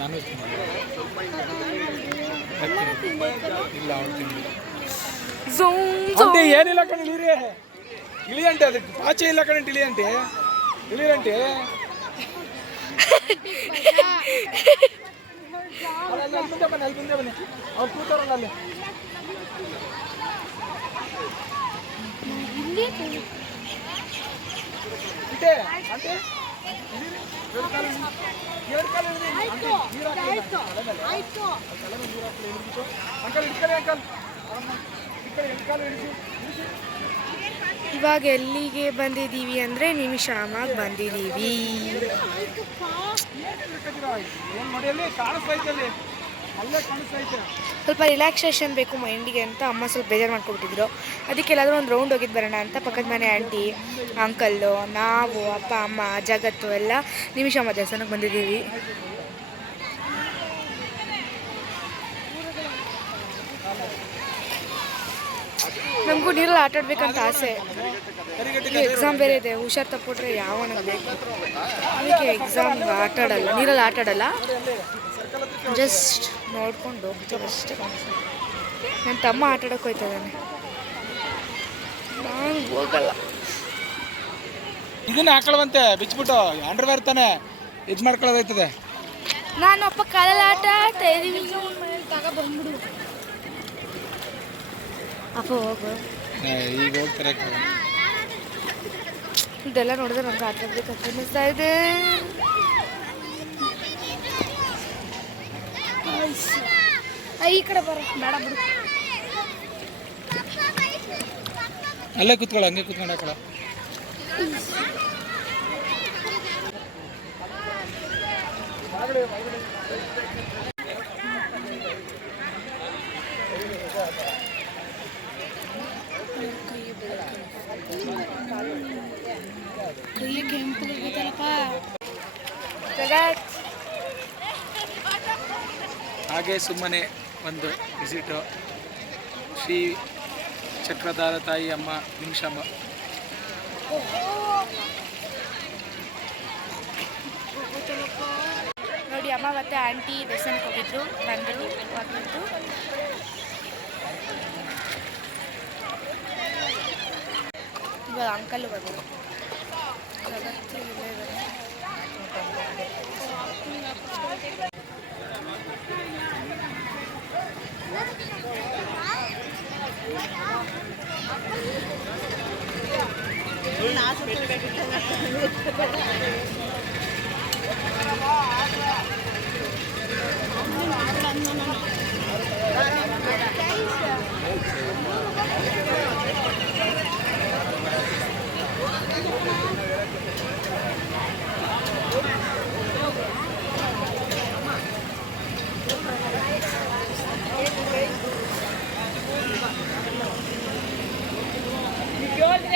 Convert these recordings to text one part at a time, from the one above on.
ನಾನು ಇಲ್ಲ ಅವ್ರು ತಿಂದಿಲ್ಲ అంటే ಏನಿಲ್ಲ ಕಣೆ ಇಳಿ అంటే ಅದಕ್ಕೆ ಪಾಚೆ ಇಲ್ಲ ಕಣೆ ಇಳಿ అంటే ಅಲ್ಲಿ ಮುಂದೆ ಬನ್ನಿ ಅವ್ರು ಕೂತಾರಲ್ಲ ಅಲ್ಲಿ అంటే అంటే ಇವಾಗ ಎಲ್ಲಿಗೆ ಬಂದಿದ್ದೀವಿ ಅಂದರೆ ನಿಮಿಷಾಮಾಗಿ ಬಂದಿದ್ದೀವಿ. ಸ್ವಲ್ಪ ರಿಲ್ಯಾಕ್ಸೇಷನ್ ಬೇಕು ಮೈಂಡಿಗೆ ಅಂತ ಅಮ್ಮ ಸ್ವಲ್ಪ ಬೇಜಾರು ಮಾಡ್ಕೊಬಿಟ್ಟಿದ್ರು. ಅದಕ್ಕೆ ಎಲ್ಲಾದರೂ ಒಂದು ರೌಂಡ್ ಹೋಗಿದ್ದು ಬರೋಣ ಅಂತ ಪಕ್ಕದ ಮನೆ ಆಂಟಿ, ಅಂಕಲ್ಲು, ನಾವು, ಅಪ್ಪ, ಅಮ್ಮ, ಜಗತ್ತು ಎಲ್ಲ ನಿಮಿಷಾಂಬ ದೇವಸ್ಥಾನಕ್ಕೆ ಬಂದಿದ್ದೀವಿ. ನಮಗೂ ನೀರಲ್ಲಿ ಆಟ ಆಡ್ಬೇಕಂತ ಆಸೆ. ಈಗ ಎಕ್ಸಾಮ್ ಬೇರೆ ಇದೆ, ಹುಷಾರು ತಪ್ಪಿಟ್ರೆ ಯಾವನ ಬೇಕು. ಅದಕ್ಕೆ ಎಕ್ಸಾಮ್ಗೆ ನೀರಲ್ಲಿ ಆಟ ಆಡಲ್ಲ, ಜಸ್ಟ್ ನೋಡ್ಕೊಂಡು ಹೋಗ್ತೀವಿ ಅಷ್ಟೇ. ನನ್ನ ತಮ್ಮ ಆಟ ಆಡೋಕೆ ಹೋಗ್ತಾ ಇದ್ದಾನೆ, ನಾನು ಹೋಗಲ್ಲ. ಇದನ್ನ ಹಾಕೊಳ್ಳುವಂತೆ ಬಿಚ್ಬಿಟ್ಟು ಅಂಡರ್ವೇರ್ ತಾನೆ ಇದು ಮಾಡ್ಕೊಳ್ಳೋದೈತದೆ. ನಾನು ಅಪ್ಪ ಕಾಲಲ್ಲಿ ಆಟ ಆಡ್ತಾ ಇದ್ದೀವಿ, ಬಂದ್ಬಿಡು ಅಪ್ಪ ಹೋಗು. ಈಗ ಹೋಗ್ತಾರೆ ಇದೆಲ್ಲ ನೋಡಿದ್ರೆ ನಮ್ಗೆ ಆಟ ಆಡ್ಬೇಕಂತ ಅನ್ನಿಸ್ತಾ ಇದೆ. ಈ ಕಡೆ ಬರ ಬೇಡ ಬಿಡು, ಅಲ್ಲೇ ಕೂತ್ಕೊಳ್ಳ, ಹಂಗೆ ಕೂತ್ಕೊಂಡು ಹಾಕೊಳ. ಕೈಯ ಕೆಂಪು ಗೊತ್ತಲ್ಲಪ್ಪ. ಹಾಗೆ ಸುಮ್ಮನೆ ಒಂದು ವಿಸಿಟು ಶ್ರೀ ಚಕ್ರಧಾರ ತಾಯಿ ಅಮ್ಮ ನಿಮಿಷಾಂಬ. ನೋಡಿ ಅಮ್ಮ ಮತ್ತು ಆಂಟಿ ದೇವಸ್ಥಾನಕ್ಕೆ ಹೋಗಿದ್ರು, ಬಂದರು ಹೋಗ್ಬಿಟ್ಟು. ಇವಾಗ ಅಂಕಲ್ ಬಂದರು.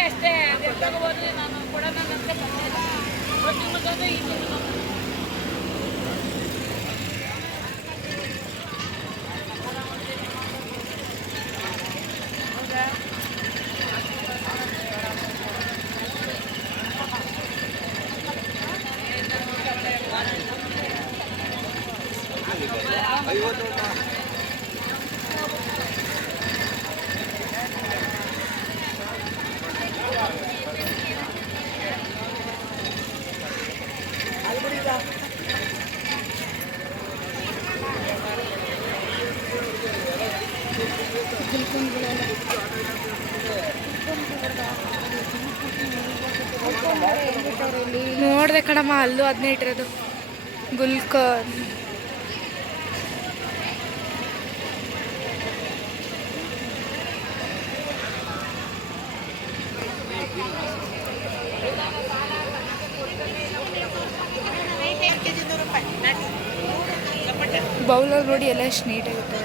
ಅಷ್ಟೇ ತಗೋಬೋದ್ರಿ, ನಾನು ಕೊಡೋಣ ಅಂತ ನೋಡಿದೆ ಕಣಮ್ಮ, ಅಲ್ಲೂ ಅದನ್ನೇ ಇಟ್ಟಿರೋದು ಗುಲ್ಕರ್. ಬೌಲಲ್ಲಿ ನೋಡಿ ಎಲ್ಲ ಎಷ್ಟು ನೀಟಾಗಿರ್ತವೆ.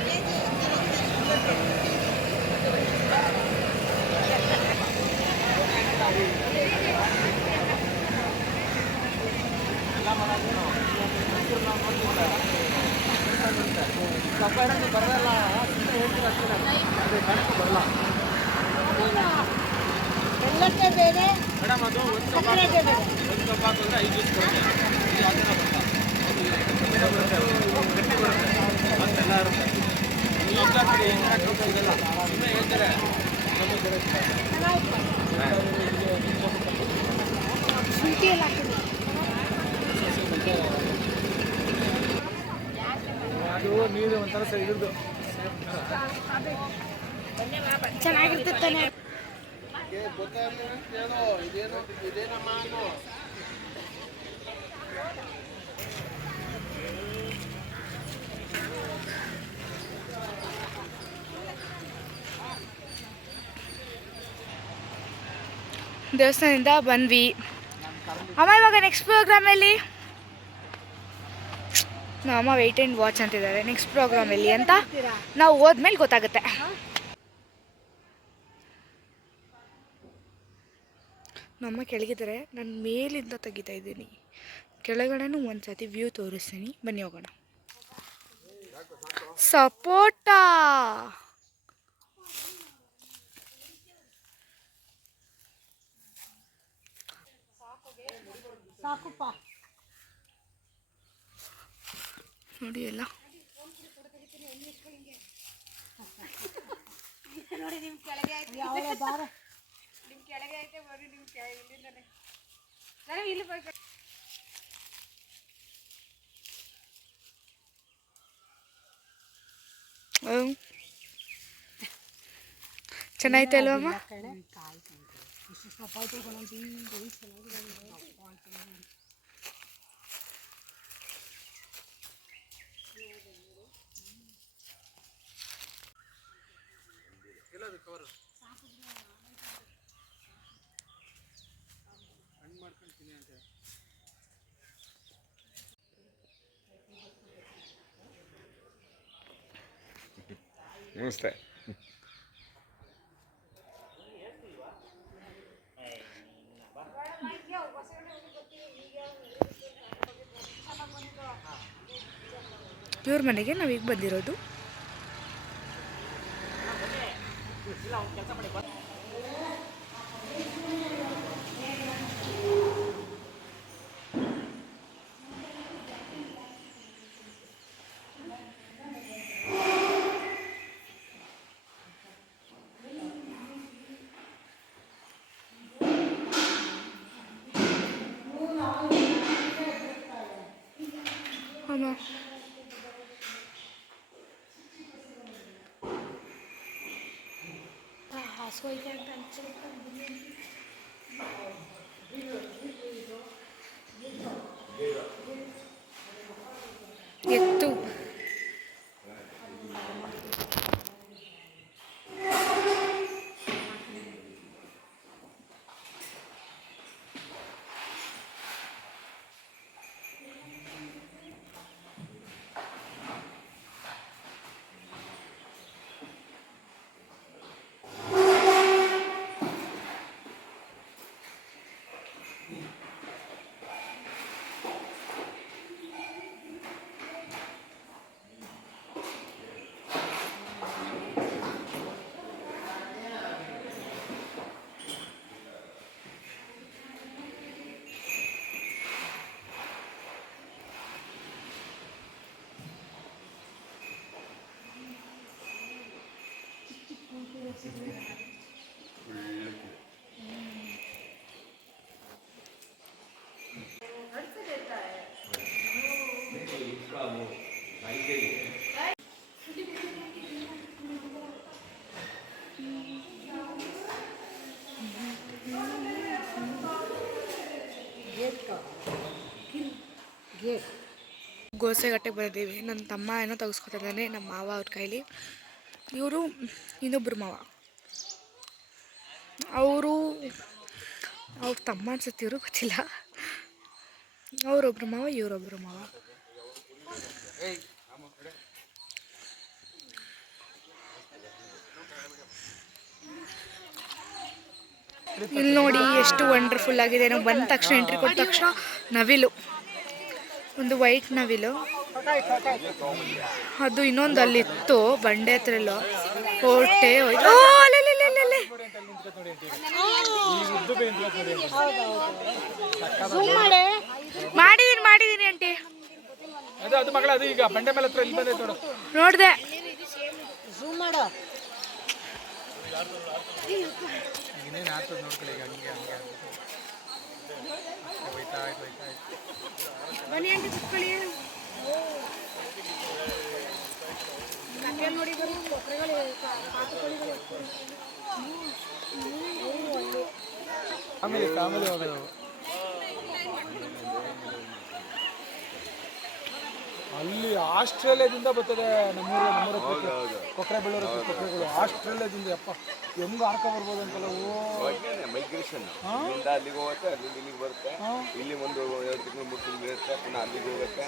ಎಲ್ಲಕ್ಕೆ ಬೇರೆ ಮೇಡಮ್, ಅದು ಒಂದು ಕಪ್ ಹಾಕಿದ್ರೆ 5 ಜ್ಯೂಸ್ ಕೊಡುತ್ತೆ. ಅದು ನೀರು ಒಂಥರ ಸರಿ ಇರೋದು ಚೆನ್ನಾಗಿರ್ತದೆ ತಾನೆ. ದೇವಸ್ಥಾನದಿಂದ ಬಂದ್ವಿ. ಅಮ್ಮ ಇವಾಗ ನೆಕ್ಸ್ಟ್ ಪ್ರೋಗ್ರಾಮಲ್ಲಿ ನಮ್ಮ ವೆಯ್ಟ್ ಆ್ಯಂಡ್ ವಾಚ್ ಅಂತಿದ್ದಾರೆ. ನೆಕ್ಸ್ಟ್ ಪ್ರೋಗ್ರಾಮಲ್ಲಿ ಅಂತ ನಾವು ಹೋದ್ಮೇಲೆ ಗೊತ್ತಾಗುತ್ತೆ. ನಮ್ಮ ಕೆಳಗಿದ್ದಾರೆ, ನಾನು ಮೇಲಿಂದ ತೆಗಿತಾ ಇದ್ದೀನಿ. ಕೆಳಗಡೆನೂ ಒಂದು ಸತಿ ವ್ಯೂ ತೋರಿಸ್ತೀನಿ, ಬನ್ನಿ ಹೋಗೋಣ. ಸಪೋಟ ನೋಡಿ ಎಲ್ಲ ಚೆನ್ನಾಯ್ತು ಅಲ್ವಮ್ಮ? ನಮಸ್ತೆ. ಇವ್ರ ಮನೆಗೆ ನಾವೀಗ ಬಂದಿರೋದು. ಅಮ್ಮ ಎತ್ತು ಗೋಸೆಗಟ್ಟೆಗೆ ಬಂದಿದ್ದೀವಿ. ನನ್ನ ತಮ್ಮ ಏನೋ ತೆಗೆಸ್ಕೊತಿದ್ದಾನೆ, ನಮ್ಮ ಮಾವ ಅವ್ರ ಕೈಲಿ. ಇವರು ಇನ್ನೊಬ್ಬರು ಮಾವ, ಅವ್ರ ತಮ್ಮ ಅನ್ಸುತ್ತೆ, ಇವರು ಗೊತ್ತಿಲ್ಲ. ಅವರೊಬ್ರು ಮಾವ, ಇವರೊಬ್ರು ಮಾವ. ಇಲ್ಲಿ ನೋಡಿ ಎಷ್ಟು ವಂಡರ್ಫುಲ್ ಆಗಿದೆ. ನಾವು ಬಂದ ತಕ್ಷಣ, ಎಂಟ್ರಿ ಕೊಟ್ಟ ತಕ್ಷಣ ನವಿಲು, ಒಂದು ವೈಟ್ ನವಿಲು, ಅದು ಇನ್ನೊಂದು ಅಲ್ಲಿತ್ತು ಬಂಡೆ ಹತ್ರ ಎಲ್ಲ ಹೊಟ್ಟೆ ಹೋಯ್ತು. ಮಾಡಿದೀನಿ ಆಂಟಿ. ಅದು ಮಗಳ ಅದು ಈಗ ಬಂಡೆ ಮೇಲೆ ಹತ್ರ ಇಲ್ಲಿ ಬಂದೈತೆ ನೋಡು. ನೋಡ್ದೆ ಝೂಮ್ ಮಾಡು. ಇನ್ನೇನು ಆಗ್ತದೆ ನೋಡ್ಕೊಳ್ಳಿ ಈಗ ಹಂಗೆ ಹಂಗೆ ಹೋಯ್ತಾ ಆಯ್ತು ಹೋಯ್ತಾ ಆಯ್ತು. ಬನ್ನಿ ಆಂಟಿ ಕುತ್ಕೊಳ್ಳಿ. ನೋಡಿ ಆಮೇಲೆ ಆಮೇಲೆ ಹೋಗೋದು. ಅಲ್ಲಿ ಆಸ್ಟ್ರೇಲಿಯಾದಿಂದ ಬರ್ತದೆ ನಮ್ಮೂರ ಕೊಕ್ಕರೆ ಬೆಳ್ಳೂರು ಕೊಕ್ಕರೆಗಳು ಆಸ್ಟ್ರೇಲಿಯಾದಿಂದ. ಅಪ್ಪ ಹೆಂಗ್ ಆರ್ಕ ಬರ್ಬೋದು ಅಂತಲ್ಲ. ಮೈಗ್ರೇಷನ್ ಅಲ್ಲಿಗೆ ಹೋಗುತ್ತೆ, ಅಲ್ಲಿಂದ ಇಲ್ಲಿಗೆ ಬರುತ್ತೆ, ಇಲ್ಲಿ ಒಂದು 2 ತಿಂಗಳು 3 ತಿಂಗಳು ಇರುತ್ತೆ, ಪುನಃ ಅಲ್ಲಿಗೆ ಹೋಗುತ್ತೆ.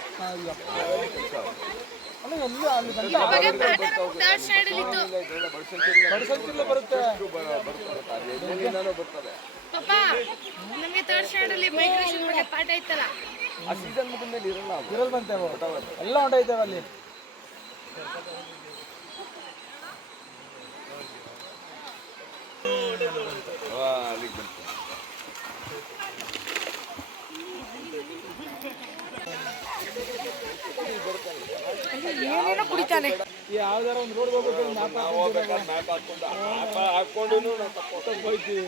ಬಡಸಂಚಿಲ್ಲ ಬರುತ್ತೆ. ಆ ಸೀಸನ್ ಮುಗಿದ್ಮೇಲೆ ಇರಲ್ ಬಂತೇವೆ ಎಲ್ಲ ಹೊಂಟೈತೇವೆ ಅಲ್ಲಿ. ಅಲ್ಲಿಗೆ ಬಂತು. ಏನೇನೋ ಕುಡಿತಾನೆ. ಯಾವ್ದಾರ ಒಂದು ರೋಡ್ ಹೋಗ್ಬೇಕು ಮ್ಯಾಪ್ ಹಾಕೊಂಡು ಹೋಗ್ತೀವಿ.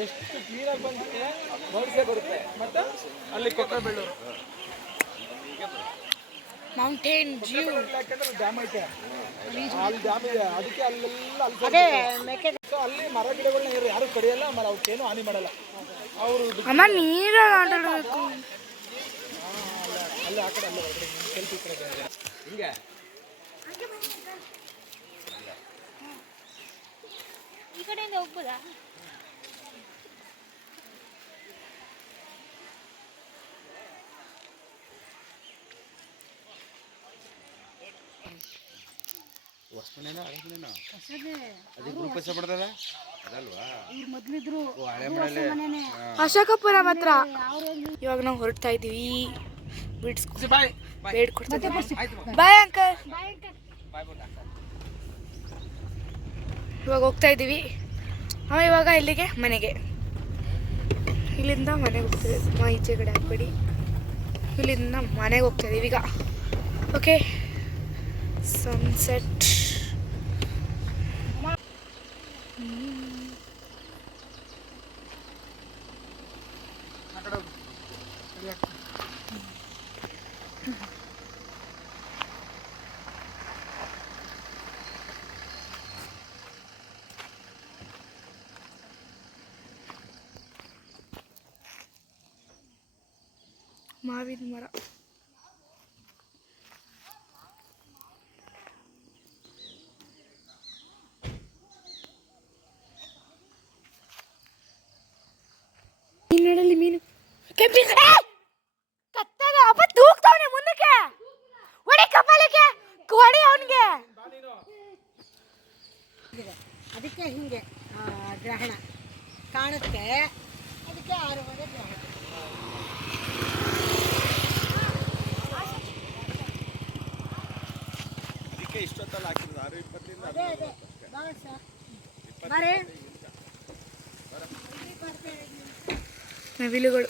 ಎಷ್ಟು ಕ್ಲೀನಾಗಿ ಬಂದ್ರೆ ಬಡ್ಸೆ ಬರುತ್ತೆ. ಮತ್ತೆ ಅಲ್ಲಿ ಕೊಕ್ಕರೆ ಬೆಳ್ಳೂರು ಮೌಂಟೇನ್ ವ್ಯೂ. ಯಾಕಂದ್ರೆ ಡ್ಯಾಮ್ ಐತೆ, ಅಲ್ಲಿ ಡ್ಯಾಮ್ ಇದೆ, ಅದಕ್ಕೆ ಅಲ್ಲೆಲ್ಲ ಅಲ್ಲಿ ಮರ ಗಿಡಗಳನ್ನ ಯಾರು ಕಡಿಯಲ್ಲ, ಅವಕ್ಕೇನು ಹಾನಿ ಮಾಡಲ್ಲ ಅವರು. ಅಮ್ಮ ನೀರಲ್ಲಿ ಆಟ ಆಡಬೇಕು. ಅಲ್ಲಿ ಆ ಕಡೆ ಅಲ್ಲ ಸ್ವಲ್ಪ ಈ ಕಡೆ ಹಿಂಗೆ ಈ ಕಡೆಯಿಂದ ಹೋಗ್ಬೋದಾ? ಅಶೋಕಪುರ ಮಾತ್ರ. ಇವಾಗ ನಾವು ಹೊರಡ್ತಾ ಇದೀವಿ. Bye uncle. ಇವಾಗ ಹೋಗ್ತಾ ಇದ್ದೀವಿ. ಇವಾಗ ಇಲ್ಲಿಗೆ ಮನೆಗೆ, ಇಲ್ಲಿಂದ ಮನೆಗೆ ಹೋಗ್ತೀವಿ. ಈಚೆ ಕಡೆ ಹಾಕ್ಬೇಡಿ, ಇಲ್ಲಿಂದ ಮನೆಗೆ ಹೋಗ್ತಾ ಇದೀವಿ ಈಗ. Okay, sunset. ಮಾವಿನ ಮರ. ಮೀನಲ್ಲಿ ಮೀನು ಕತ್ತಾಗ ಅಪ್ಪ ತೂಗ್ತಾವನೆ ಮುಂದಕ್ಕೆ. ಹೊಡಿ ಕಪಾಲಕ್ಕೆ, ಹೊಡಿ ಅವನಿಗೆ. ಅದಕ್ಕೆ ಹಿಂಗೆ ಗ್ರಹಣ ಕಾಣುತ್ತೆ, ಅದಕ್ಕೆ 6 ಗ್ರಹಣ. ಅದಕ್ಕೆ ಇಷ್ಟೊತ್ತಲ್ಲಿ ಹಾಕಿರೋದು 6:20 ಅದೇ ಬಾ ಸರ್, ಬರೇ ನವಿಲುಗಳು.